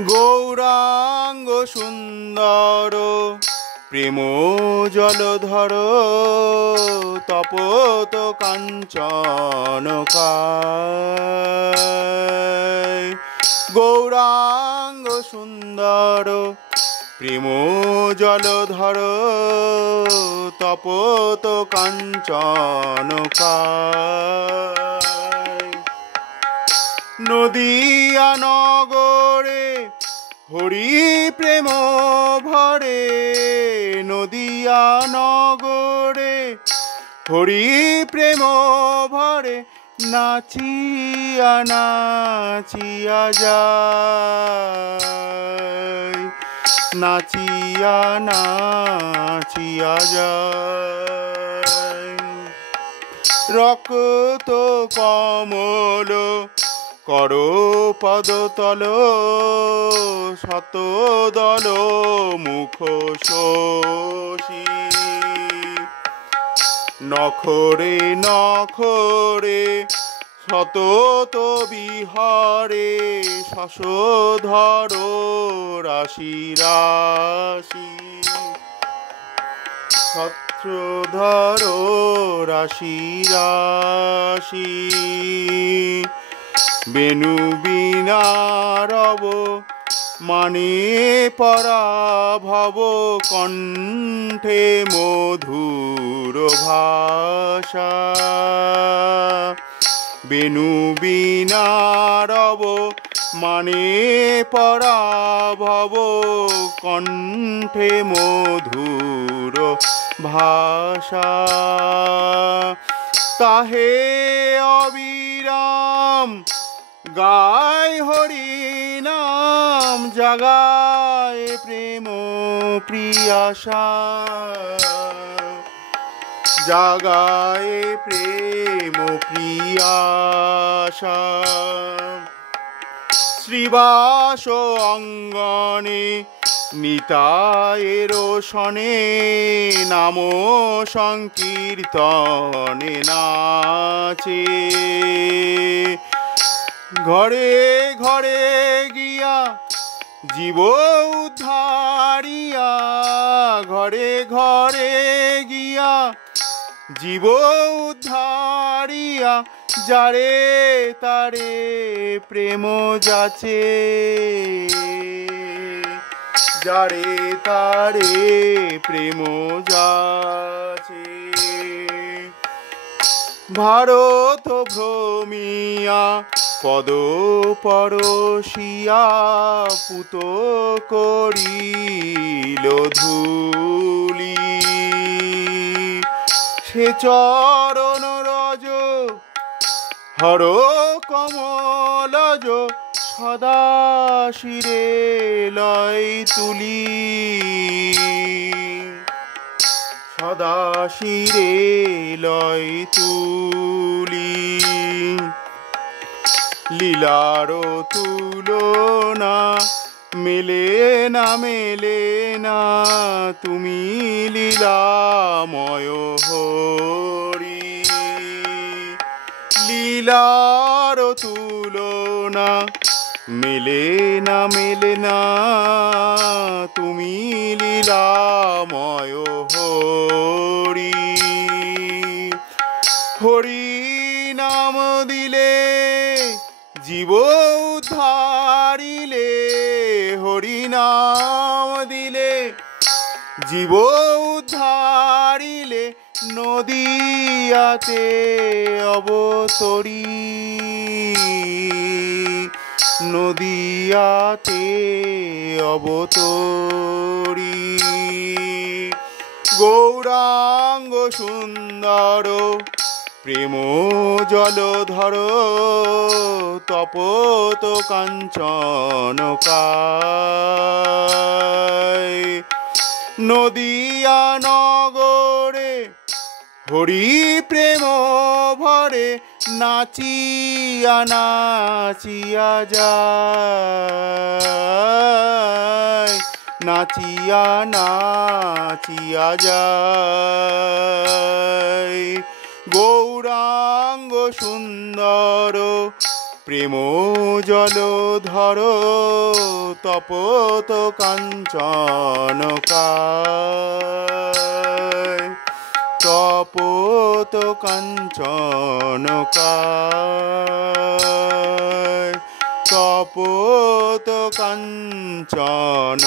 গৌরাঙ্গ সুন্দর প্রেম জলধর তপত কাঞ্চনকায়। গৌরাঙ্গ সুন্দর প্রেম জলধর তপত কাঞ্চনকায়। নদিয়া নগরে হরি প্রেম ভরে, নদিয়া নগরে হরি প্রেম ভরে, নাচিয়া নাচিয়া যায়, নাচিয়া নাচিয়া যায়। রক্ত কমল কর পদতল, শতদল মুখ শোষী। নখরে নখরে সতত বিহারে, শশধর রাশি রাশি, ছত্রধর রাশি রাশি। বেণু বীণারব মানে পরাভব, কণ্ঠে মধুর ভাষা। বেণু বীণারব মানে পরাভব, কণ্ঠে মধুর ভাষা। তাহে অবিরাম গায় হরি নাম, জাগায় প্রেম প্রিয়াশা, জাগায় প্রেম প্রিয়াশা। শ্রীবাস অঙ্গনে নিতায়ের শনে, নাম সংকীর্তনে নাচে। ঘরে ঘরে গিয়া জীব উদ্ধারিয়া, ঘরে ঘরে গিয়া জীব উদ্ধারিয়া, যারে তারে প্রেম যাচে, যারে তারে প্রেম যাচে। ভারত ভ্রমিয়া পদ পরশিয়া, পুত করিল ধূলি। সে চরণ রজ হর কমলজ, সদা শিরে লয় তুলি, সদা শিরে লয় তুলি। লীলার তুলনা মেলে না মেলে না, তুমি লীলাময় হরি। লীলার তুলনা মেলে না, তুমি লীলাময় হরি। হরি নাম দিলে জীব উদ্ধারিলে, হরি নাম দিলে জীব উদ্ধারিলে, নদিয়াতে অবতরী, নদিয়াতে অবতরী। গৌরাঙ্গ সুন্দর প্রেম জলধর তপত কাঞ্চনকায়। নদিয়া নগরে হরি প্রেম ভরে, নাচিয়া নাচিয়া যায়, নাচিয়া নাচিয়া যায়। গৌরাঙ্গ সুন্দর প্রেম জলধর তপত কাঞ্চনকায় তপত কাঞ্চনকায় তপত কাঞ্চনকায়